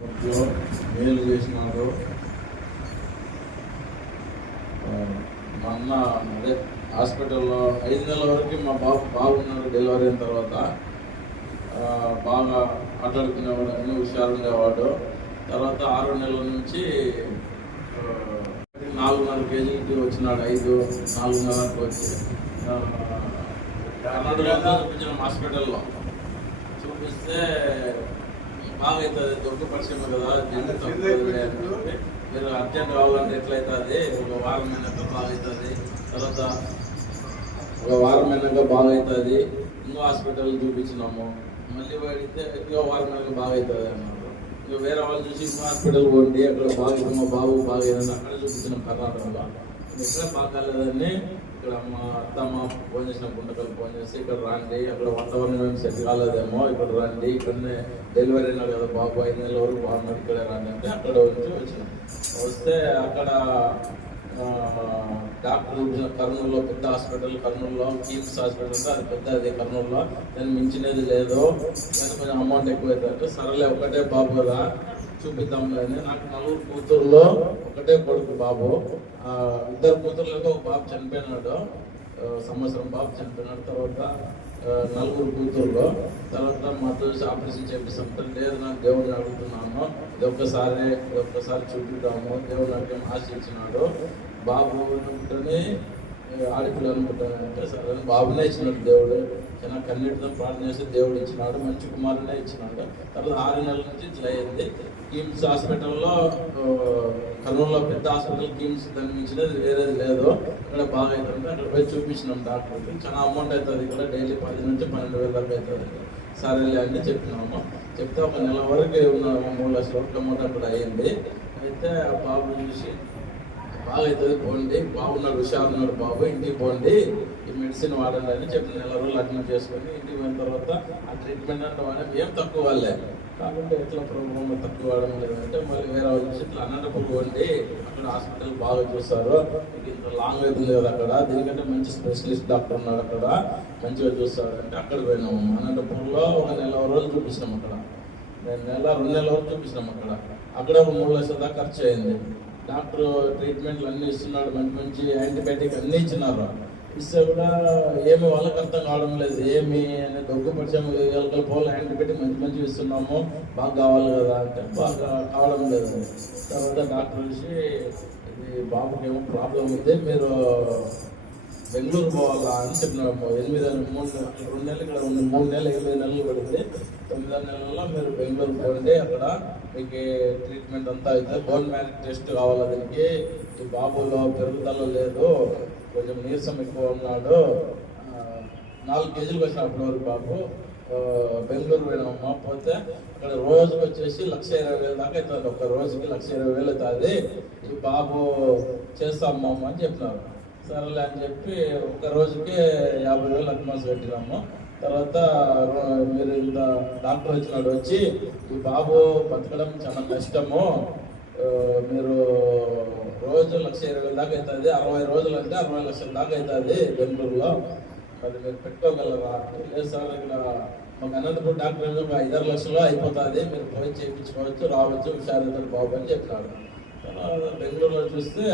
మేలు చేసినాడు. మా అన్న అదే హాస్పిటల్లో 5 నెలల వరకు మా బాగున్నాడు. డెలివరీ అయిన తర్వాత బాగా మాట్లాడుకునేవాడు, అన్ని హుషారు ఉండేవాడు. తర్వాత 6 నెలల నుంచి 4.5 కేజీలకి వచ్చినాడు. 4.5 వచ్చి కర్ణాటకలో చూపించిన హాస్పిటల్లో చూపిస్తే బాగా అవుతుంది, దొడ్డు పరిశ్రమ కదా, మీరు అర్జెంట్ కావాలంటే ఎట్లయితుంది, ఒక వారం అయినాక బాగా అవుతుంది, తర్వాత ఒక వారం అయినాక బాగా అవుతుంది. ఇంకో హాస్పిటల్ చూపించినాము, మళ్ళీ వాడితే ఇంకో వారం అయినాక బాగా అవుతుంది అన్నారు. ఇంకా వేరే వాళ్ళు చూసి ఇంకో హాస్పిటల్ పోండి, అక్కడ బాగా మా బాబు బాగా అయిందని అక్కడ చూపించినాం కర్ణాటకలో. ఇక్కడ బాగా కాలేదని ఇక్కడ మా అత్తమ్మ ఫోన్ చేసిన గుండకలు ఫోన్ చేసి ఇక్కడ రండి, అక్కడ వాతావరణం సెట్ కాలేదేమో, ఇక్కడ రండి, ఇక్కడనే డెలివరీ అయినాడు కదా బాబు, 5 నెలల వరకు బాగున్నాడు, ఇక్కడే రండి అంటే అక్కడ వచ్చినాం. వస్తే అక్కడ డాక్టర్ కర్నూలులో పెద్ద హాస్పిటల్, కర్నూలులో కిమ్స్ హాస్పిటల్ అంటే అది పెద్ద, అది కర్నూలులో, దాన్ని మించినది లేదు, దానికి కొంచెం అమౌంట్ ఎక్కువ అవుతుందంటే సరేలే ఒకటే బాబు కదా చూపిద్దాం కానీ. నాకు 4 కూతుర్లో ఒకటే కొడుకు బాబు, 2 కూతుర్లతో ఒక బాబు చనిపోయినాడు, సంవత్సరం బాబు చనిపోయినాడు. తర్వాత 4 కూతుర్లో తర్వాత మా చూసి ఆపరేషన్ చేపిస్తాం. లేదు నాకు దేవుడిని అడుగుతున్నాను, ఇది ఒక్కసారి చూపిద్దాము, దేవుడు నాకు ఆశించినాడు, బాబు అనుకుంటేనే ఆడపిల్లలు అనుకుంటానంటే సరే బాబునే ఇచ్చినాడు దేవుడు. చాలా కన్నీటితో ప్రార్థన చేసి దేవుడు ఇచ్చినాడు, మంచి కుమారునే ఇచ్చినాడు. తర్వాత 6 నెలల నుంచి ఇట్లా అయింది. కిమ్స్ హాస్పిటల్లో, కర్నూలులో పెద్ద హాస్పిటల్ కిమ్స్, దాన్ని మించినది వేరేది లేదు, ఇక్కడ బాగా అవుతుంది. అక్కడ పోయి చూపించినాం డాక్టర్కి. చాలా అమౌంట్ అవుతుంది, ఇక్కడ డైలీ 10 నుంచి 12,000 దాకా అవుతుంది. సరేలే అని చెప్పినాము. చెప్తే 1 నెల వరకు ఉన్నాము, 3 లక్షల వరకు అమౌంట్ అక్కడ అయ్యింది. అయితే ఆ బాబు చూసి బాగా అవుతుంది పోండి, బాగున్నాడు, హుషారున్నాడు బాబు, ఇంటికి పోండి, ఈ మెడిసిన్ వాడండి అని చెప్పి 1 నెల రోజులు అడ్మిట్ చేసుకొని ఇంటికి పోయిన తర్వాత ఆ ట్రీట్మెంట్ అంటే వాడడం ఏం తక్కువ వాళ్ళే కాబట్టి ఎట్లా ప్రోగ్రామ్ తక్కువ వాడడం లేదంటే మళ్ళీ వేరే వాళ్ళు చూసి ఇట్లా అనంతపూర్ పోండి, అక్కడ హాస్పిటల్ బాగా చూస్తారు, ఇంత లాంగ్ అవుతుంది కదా అక్కడ, దీనికంటే మంచి స్పెషలిస్ట్ డాక్టర్ ఉన్నాడు అక్కడ, మంచిగా చూస్తాడు అంటే అక్కడ పోయినాము. అనంతపూర్లో 1 నెల రోజులు చూపించినాం అక్కడ, 2 నెలల వరకు చూపించినాం అక్కడ. అక్కడ 3 లక్షల దాకా ఖర్చు అయింది. డాక్టర్ ట్రీట్మెంట్లు అన్నీ ఇస్తున్నాడు, మంచి యాంటీబయాటిక్ అన్నీ ఇచ్చినారు. ఇస్తే కూడా ఏమి వాళ్ళకి అర్థం కావడం లేదు, ఏమి అనే దగ్గు పరిచయం పోవాలి, యాంటీబయాటిక్ మంచి ఇస్తున్నాము, బాగా కావాలి కదా అంటే బాగా కావడం లేదు. తర్వాత డాక్టర్ చూసి ఇది బాబుకి ఏమో ప్రాబ్లం ఉంది, మీరు బెంగళూరు పోవాలా అని చెప్పినాము. 2 నెలలు ఇక్కడ ఉంది, 3 నెలలు 8 నెలలు పడింది. 9వ నెలలో మీరు బెంగళూరు పోండి, అక్కడ మీకు ట్రీట్మెంట్ అంతా అయితే బోన్ మ్యారో టెస్ట్ కావాలి, దీనికి ఈ బాబులో పెరుగుదల లేదు, కొంచెం నీరసం ఎక్కువ ఉన్నాడు, 4 కేజీలకు వచ్చిన అప్పటి వరకు బాబు. బెంగళూరు పోయినామమ్మ, పోతే అక్కడ రోజుకి వచ్చేసి 1,20,000 దాకా అవుతుంది, ఒక రోజుకి 1,20,000 అవుతుంది, ఈ బాబు చేస్తామమ్మ అని చెప్పినారు. సరేలే అని చెప్పి ఒక రోజుకి 50,000 అడ్వాన్స్ పెట్టినాము. తర్వాత మీరు ఇంత డాక్టర్ వచ్చినాడు, వచ్చి ఈ బాబు బతకడం చాలా కష్టము, మీరు రోజు 1,20,000 దాకా అవుతుంది, 60 రోజులు అంటే 60 లక్షల దాకా అవుతుంది బెంగళూరులో, మరి మీరు పెట్టుకోగలరా? లేదు సార్, ఇక్కడ మాకు అనంతపూర్ డాక్టర్ 5-6 లక్షలు అయిపోతుంది, మీరు పోయి చేయించుకోవచ్చు, రావచ్చు, హుషారు బాబు అని చెప్పినాడు. బెంగళూరులో చూస్తే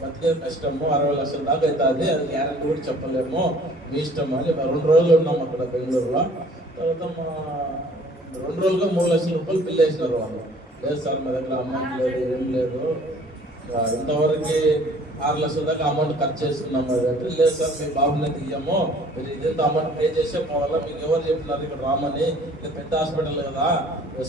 బతికేది కష్టము, 60 లక్షల దాకా అవుతుంది, అది గ్యారెంటీ కూడా చెప్పలేము, మీ ఇష్టం అని. 2 రోజులు ఉన్నాము అక్కడ బెంగళూరులో. తర్వాత మా 2 రోజులుగా 3 లక్షల రూపాయలు బిల్ వేసినారు వాళ్ళు. లేదు సార్ మా దగ్గర అమౌంట్ లేదు, ఏం లేదు, ఇంతవరకు 6 లక్షల దాకా అమౌంట్ ఖర్చు చేసుకున్నాము అంటే, లేదు సార్ మీ బాబుని తీయము, మీరు ఇదంతా అమౌంట్ పే చేసే పోవాలా, మీకు ఎవరు చెప్పినారు ఇక్కడ రామని, ఇది పెద్ద హాస్పిటల్ కదా,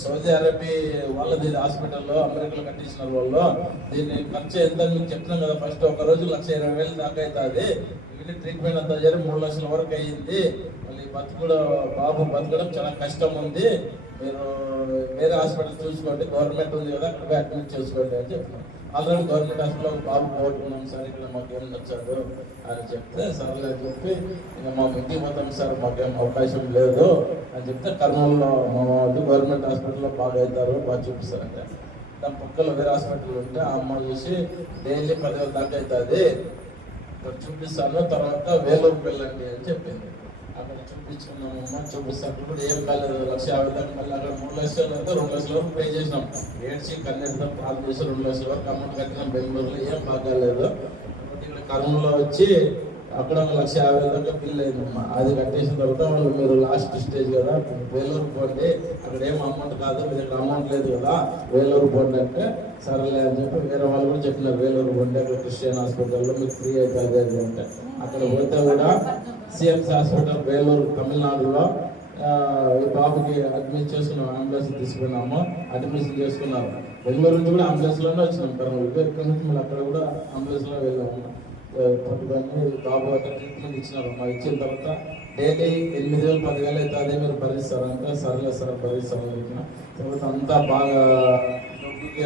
సౌదీ అరేబియా వాళ్ళది హాస్పిటల్లో, అమెరికాలో కట్టించినారు వాళ్ళు, దీన్ని ఖర్చు ఎంత మీకు చెప్తున్నాం కదా, ఫస్ట్ ఒక రోజు 1,20,000 దాకా అవుతుంది, ఇవన్నీ ట్రీట్మెంట్ అంతా జరిగి 3 లక్షల వరకు అయ్యింది, మళ్ళీ బాబు బతకడం చాలా కష్టం ఉంది, మీరు వేరే హాస్పిటల్ చూసుకోండి, గవర్నమెంట్ ఉంది కదా అక్కడ అడ్మిట్ చేసుకోండి అని చెప్పినాం. ఆల్రెడీ గవర్నమెంట్ హాస్పిటల్ బాబు పోగొట్టుకున్నాం సార్, ఇక్కడ మాకేం నచ్చాడు అని చెప్తే సర్లే అని చెప్పి ఇంకా మా ఇంటికి పోతాం సార్, మాకేం అవకాశం లేదు అని చెప్తే కర్నూలులో మా వాళ్ళు గవర్నమెంట్ హాస్పిటల్లో బాగా అవుతారు, బాగా చూపిస్తారంటే దాని పక్కన వేరే హాస్పిటల్ ఉంటే ఆ అమ్మ చూసి డైలీ 10,000 దాకా అవుతుంది, ఇక్కడ చూపిస్తాను, తర్వాత వేలూరుకి వెళ్ళండి అని చెప్పింది. అక్కడ చూపించుకున్నామమ్మా. చూపిస్తే అక్కడ కూడా ఏం కాలేదు, 1,50,000 దాకా. మళ్ళీ అక్కడ 3 లక్షలు అయితే 2 లక్షల వరకు పే చేసినాం. ఏడ్చి కన్నెడతాం ప్రార్థన చేసి 2 లక్షల వరకు అమౌంట్ కట్టినాం. బెంగళూరులో ఏం బాగాలేదు. ఇక్కడ కర్నూలులో వచ్చి అక్కడ 1,50,000 దాకా బిల్ అయిందమ్మా. అది కట్టేసిన తర్వాత వాళ్ళు మీరు లాస్ట్ స్టేజ్ కదా, వేలూరు పోండి, అక్కడ ఏం అమౌంట్ కాదు, మీ దగ్గర అమౌంట్ లేదు కదా, వేలూరు పోండి అంటే సరేలే అని చెప్పి వేరే వాళ్ళు కూడా చెప్పినారు, వేలూరు పోండి అక్కడ క్రిస్టియన్ హాస్పిటల్లో మీకు ఫ్రీ అయిపోయింది అది అంటే. అక్కడ పోతే కూడా సిఎంసి హాస్పిటల్ వేలూరు తమిళనాడులో ఈ బాబుకి అడ్మిట్ చేసుకున్నాం. అంబులెన్స్ తీసుకున్నాము, అడ్మిషన్ చేసుకున్నారు. బెంగళూరు నుంచి కూడా అంబులెన్స్లోనే వచ్చినాం. కర్నూలుకి ఇక్కడ నుంచి మళ్ళీ అక్కడ కూడా అంబులెన్స్లో వెళ్ళాము. పట్టుకొని బాబు అక్కడ ట్రీట్మెంట్ ఇచ్చినారు. మా ఇచ్చిన తర్వాత డైలీ 8,000 10,000 అయితే అదే మీరు భరిస్తారంటే సరేలే సార్ భరిస్తామని చెప్పిన తర్వాత అంతా బాగా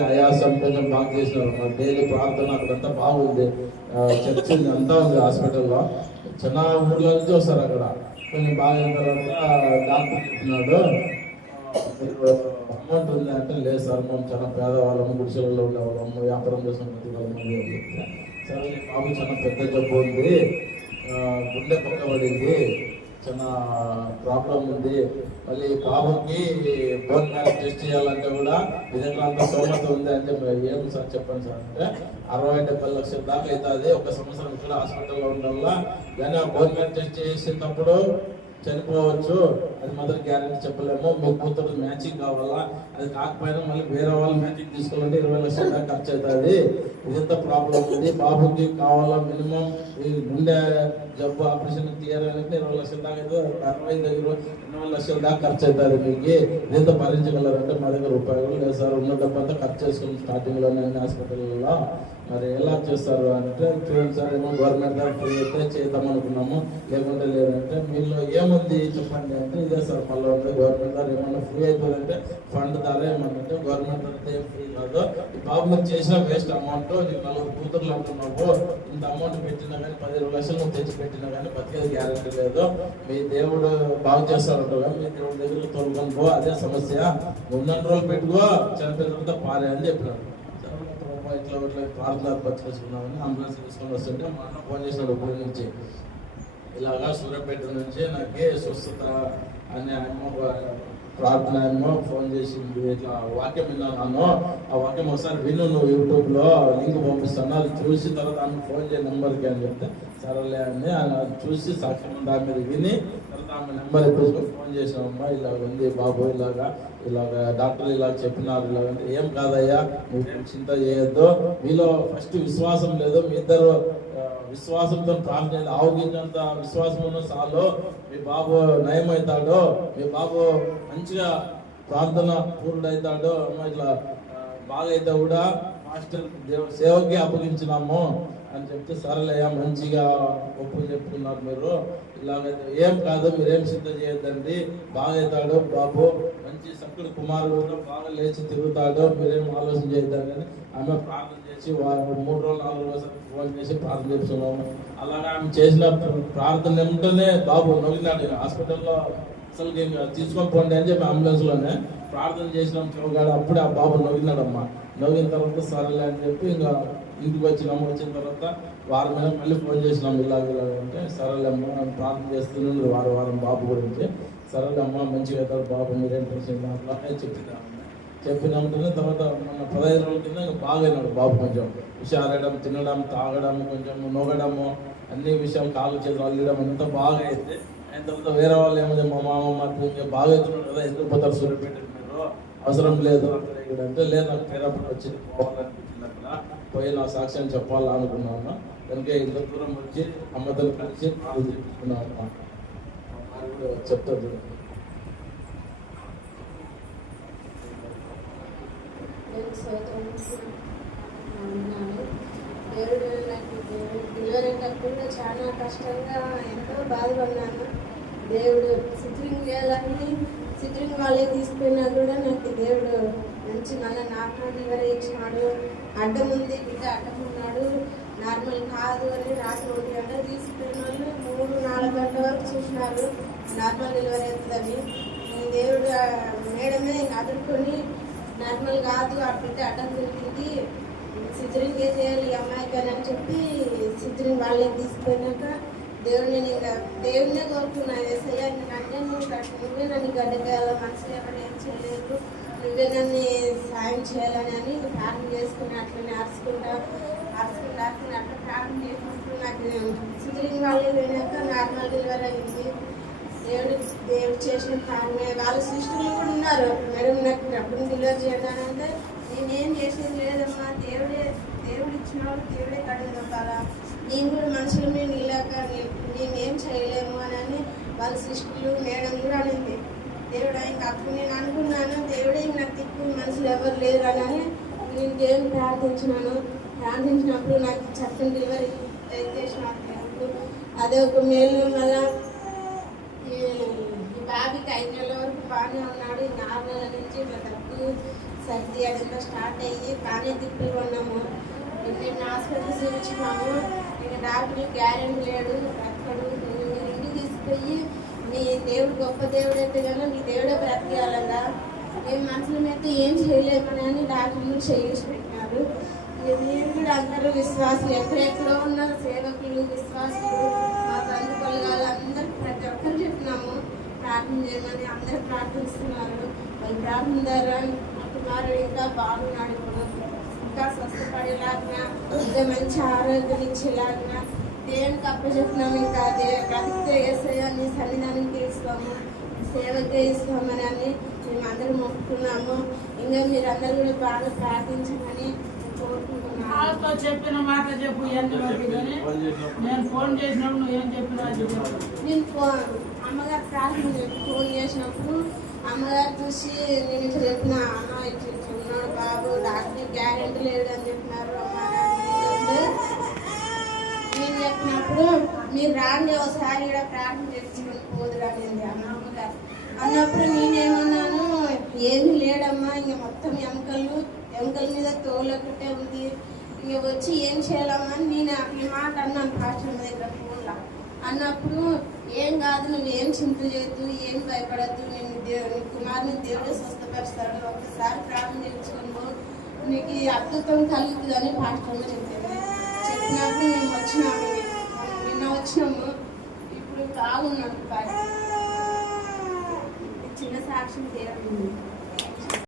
ఆయాసం కొంచెం బాగా చేసినారు. మా డైలీ ప్రార్థన అక్కడంతా బాగుంది, చర్చ్ అంతా ఉంది హాస్పిటల్లో. చిన్న ఊర్లో నుంచి వస్తారు. అక్కడ కొంచెం బాగా అయిన తర్వాత డాక్టర్ చెప్తున్నాడు అమౌంట్ ఉంది అంటే, లేదు సార్ మేము చాలా పేదవాళ్ళము, గుడిసెలలో ఉండేవాళ్ళము, వ్యాపారం చేసుకుని బతికాలము అని చెప్తే, సరే బాబు చాలా పెద్ద జబ్బు ఉంది, గుండె పక్కబడింది, చాలా ప్రాబ్లం ఉంది, మళ్ళీ బాబుకి బోన్ మ్యారో టెస్ట్ చేయాలంటే కూడా మీ దగ్గర అంత సౌలత ఉంది అని చెప్పి, ఏం సార్ చెప్పండి సార్ అంటే 60-70 లక్షల దాకా అవుతుంది, 1 సంవత్సరం ఇక్కడ హాస్పిటల్లో ఉండాలా, కానీ ఆ బోన్ మ్యారో టెస్ట్ చేసేటప్పుడు చనిపోవచ్చు, అది మాత్రం గ్యారెంటీ చెప్పలేము, మీ కూతురు మ్యాచింగ్ కావాలా, అది కాకపోయినా మళ్ళీ వేరే వాళ్ళు మ్యాచింగ్ తీసుకోవాలంటే 20 లక్షల దాకా ఖర్చు అవుతుంది, ఇదంతా ప్రాబ్లం ఉంది, బాబుకి కావాలా మినిమం ఈ గుండె జబ్బు ఆపరేషన్ తీయాలంటే 20 లక్షల దాకా అయితే 60 దగ్గర 80 లక్షల దాకా ఖర్చు అవుతుంది, మీకు ఇదంతా భరించగలరంటే మా దగ్గర రూపాయలు లేదు సార్, ఉన్న డబ్బు అంతా ఖర్చు చేసుకుని స్టార్టింగ్లోనే అన్ని హాస్పిటల్లో, మరి ఎలా చేస్తారు అంటే, చూడండి సార్ ఏమో గవర్నమెంట్ దాకా ఫ్రీ అయితే చేద్దాం అనుకున్నాము, లేకుంటే లేదంటే మీలో ఏముంది చెప్పండి అంటే, ఇదే సార్ మళ్ళీ ఉంది గవర్నమెంట్ ద్వారా ఏమన్నా ఫ్రీ అవుతుందంటే ఫండ్ ద్వారా ఏమన్నంటే గవర్నమెంట్ ద్వారా ఏం ఫ్రీ కాదు, ఈ బాబు మీరు చేసిన వేస్ట్ అమౌంట్, నీకు 4 కూతుర్లు అంటున్నావు, ఇంత అమౌంట్ పెట్టినా కానీ 10 లక్షలు నువ్వు తెచ్చి పెట్టినా కానీ బతికేది గ్యారెంటీ లేదు, మీ దేవుడు బాగు చేస్తారంట, మీ దేవుడి దగ్గర తోలుకొని పో, అదే సమస్య, ఉన్న రోజులు పెట్టుకో, చనిపోయిన తర్వాత పారే అని చెప్పినాడు. ఇట్లా ప్రార్థన పట్టుకొచ్చుకున్నామని అంబులెన్స్ తీసుకొని వస్తుంటే మా అన్న ఫోన్ చేసినాడు ఊరి నుంచి, ఇలాగా సూర్యాపేట నుంచి నాకు స్వస్థత అనే అమ్మ ప్రార్థన ఏమో ఫోన్ చేసింది, ఇట్లా వాక్యం విన్నాను, ఆ వాక్యం ఒకసారి విను, నువ్వు యూట్యూబ్లో లింక్ పంపిస్తాను, అది చూసి తర్వాత ఆమె ఫోన్ చేయ నెంబర్కి అని చెప్తే సరేలే అని అది చూసి సాక్ష్యం దాని మీద విని తర్వాత ఆమె నెంబర్ ఎప్పుడు ఫోన్ చేసామమ్మా, ఇలాగ ఉంది బాబు, ఇలాగ డాక్టర్లు ఇలా చెప్పినారు, ఇలాగంటే ఏం కాదయ్యా నువ్వు చింత చేయొద్దు, మీలో ఫస్ట్ విశ్వాసం లేదు, మీ ఇద్దరు విశ్వాసంతో ప్రార్థన ఆవుగించేంత విశ్వాసం ఉన్న చాలు, మీ బాబు నయమవుతాడు, మీ బాబు మంచిగా ప్రార్థన పూర్ణుడవుతాడు, అమ్మ ఇట్లా బాగా అయితే కూడా మాస్టర్ సేవకి అప్పగించినాము అని చెప్తే సరేలయ్యా మంచిగా ఒప్పు చెప్పుకున్నారు మీరు, ఇలాగైతే ఏం కాదు మీరేం సిద్ధ చేయొద్దండి, బాగా అవుతాడు బాబు, మంచి చక్కటి కుమారుడు బాగా లేచి తిరుగుతాడు, మీరేం ఆలోచన చేయొద్దండి అని ఆమె ప్రార్థన చేసి వారు 3 రోజులు 4 రోజులు ఫోన్ చేసి ప్రార్థన చేస్తున్నాము. అలాగే ఆమె చేసిన ప్రార్థన వెంటనే బాబు నవ్వినాడు. హాస్పిటల్లో అసలు తీసుకొని పోండి అని చెప్పి అంబులెన్స్లోనే ప్రార్థన చేసినాం చూడగాడు, అప్పుడే ఆ బాబు నవ్వినాడమ్మా. నవ్విన తర్వాత సరేలే అని చెప్పి ఇంకా ఇంటికి వచ్చినాము. వచ్చిన తర్వాత వారం మీద మళ్ళీ ఫోన్ చేసినాం, ఇలాగంటే సరేలేమ్మా ప్రార్థన చేస్తున్నాడు వారం బాబు గురించి, సరేలేమ్మా మంచిగా అవుతాడు బాబు మీరేం టెన్షన్ అట్లానే చెప్పినామంటే తర్వాత మన 15 రోజుల కింద బాగా అయినాడు బాబు, కొంచెం హుషారడం, తినడం, తాగడం, కొంచెం నొగడము, అన్ని విషయాలు కాళ్ళు చేతులు అల్లడం అంతా బాగా అయితే అయిన తర్వాత వేరే వాళ్ళు ఏమైంది మా మామ ఇంకా బాగా అవుతున్నాడు కదా, ఎందుకు పోతారు సూర్యపేట మీరు, అవసరం లేదు అక్కడ ఇక్కడ అంటే, లేదు నాకు పేరప్పుడు వచ్చింది పోవాలనిపించింది, అక్కడ పోయి నా సాక్ష్యం చెప్పాలనుకున్నాను, దానికి ఇంత దూరం వచ్చి అమ్మతో కలిసి వాళ్ళు చెప్పుకున్నాను అన్నమాట. చెప్తారు దేవుడు నాకు డెలివరీ అయ్యేటప్పుడు చాలా కష్టంగా ఎంతో బాధపడినాను. దేవుడు సిట్రింగ్ వాళ్ళే తీసుకున్నా కూడా నాకు దేవుడు మంచి మళ్ళీ నార్మల్ డెలివరీ ఇచ్చినాడు. అడ్డం ఉంది బిడ్డ అడ్డం ఉన్నాడు, నార్మల్ కాదు అని రాత్రి 1 గంట తీసుకున్న వాళ్ళు 3-4 గంటల వరకు చూసినారు నార్మల్ డెలివరీ అవుతుందని. దేవుడు మేడమే అదుర్కొని నార్మల్ కాదు ఆ బిడ్డ అడ్డం తిరిగింది, సిజరింగ్ చేయాలి ఈ అమ్మాయికి అని చెప్పి సిజరింగ్ వాళ్ళకి తీసుకున్నాక దేవుడిని ఇంకా దేవుడినే కోరుకున్నాను ఏసయ్య, ఎందుకంటే నువ్వే నన్ను గడ్డగా మనసులో ఎవరు ఏం చేయలేదు, నువ్వే నన్ను సాయం చేయాలని అని ప్రార్థన చేసుకుని అట్లనే అరుచుకుంటా అట్లా ప్రార్థన చేసినప్పుడు నాకు సిజరింగ్ వాళ్ళు పోయినాక నార్మల్ డెలివరీ అయింది. దేవుడు చేసిన కారణమే. వాళ్ళ సిస్టర్లు కూడా ఉన్నారు, మేడం నాకు డబ్బుని డెలివరీ చేయడానంటే నేనేం చేసేది లేదమ్మా, దేవుడు ఇచ్చినవాడు దేవుడే కడుగుతారా, నేను కూడా మనుషుల మీద నీలాక నేనేం చేయలేము అని వాళ్ళ సిస్టర్లు మేడం కూడా అనింది. దేవుడు ఇంకా అప్పుడు నేను అనుకున్నాను, దేవుడే నాకు దిక్కు మనుషులు ఎవరు లేరు అని నేను దేవుని ప్రార్థించినప్పుడు నాకు చక్కని డెలివరీ చేసినప్పుడు అదే ఒక మేలు. మళ్ళా ఈ బాబుకి 5 నెలల వరకు బాగానే ఉన్నాడు. 4 నెలల నుంచి దగ్గు సర్ది అదంతా స్టార్ట్ అయ్యి బాగానే తిప్పలు ఉన్నాము. మేము హాస్పిటల్ చూపించినాము. ఇంకా డాక్టర్ గ్యారెంటీ లేడు, అక్కడు మీరు ఇంటికి తీసుకుపోయి మీ దేవుడు గొప్ప దేవుడు అయితే కనుక మీ దేవుడే బ్రతికేయాలగా, మేము మనుషుల మీద ఏం చేయలేమని అని డాక్టర్లు చేసి పెట్టినారు. మీరు కూడా అందరూ విశ్వాసులు, ఎక్కడెక్కడో ఉన్న సేవకులు విశ్వాసులు మా బంధువులు అందరూ ప్రతి ఒక్కరు చెప్పినాము ప్రార్థన చేయమని. అందరూ ప్రార్థిస్తున్నారు. వాళ్ళ ప్రార్థన ద్వారా మా కుమారుడు ఇంకా బాగున్నాడు, ఇప్పుడు ఇంకా స్వస్థపడేలాగా, ఇంకా మంచి ఆరోగ్యం ఇచ్చేలాగా దేవునికి అప్పచెప్పినాము. ఇంకా బ్రతికితే ఏసయ్య నీ సన్నిధానం తీస్తాము, సేవకే ఇస్తామని అని మేము అందరూ మొక్కుతున్నాము. ఇంకా మీరందరూ కూడా బాగా ప్రార్థించమని కోరుకుంటున్నాను. చెప్పిన మాట చెప్పు. నేను ఫోన్ చేసినప్పుడు నువ్వేం చెప్పినా నేను అమ్మగారు ప్రార్థన ఫోన్ చేసినప్పుడు అమ్మగారు చూసి నేను ఇట్లా చెప్పిన, అమ్మ ఇట్లా ఉన్నాడు బాబు, డాక్టర్ గ్యారెంటీ లేడు అని చెప్పినారు. నేను చెప్పినప్పుడు మీరు రాండి ఒకసారి కూడా ప్రార్థన చేసుకుని పోదురానింది అమ్మగారు అన్నప్పుడు నేనేమన్నాను, ఏమీ లేడమ్మా, ఇంక మొత్తం ఎముకల మీద తోలొక్కటే ఉంది, ఇంక వచ్చి ఏం చేయాలమ్మా అని నేను ఈ మాట అన్నాను పాస్టర్ దగ్గర ఫోన్లో. అన్నప్పుడు ఏం కాదు, నువ్వు ఏం చింత చేయొద్దు, ఏం భయపడద్దు, నేను కుమారుని దేవుడే స్వస్థపరుస్తాడు, ఒక్కసారి ప్రార్థన చేసుకుని నీకు అద్భుతం కలుగుతుంది అని పాస్టర్లో చెప్పింది. చెప్పినప్పుడు మేము వచ్చినాము, నిన్న వచ్చినాము, ఇప్పుడు బాగున్నాము. చిన్న సాక్షి దేవుడు.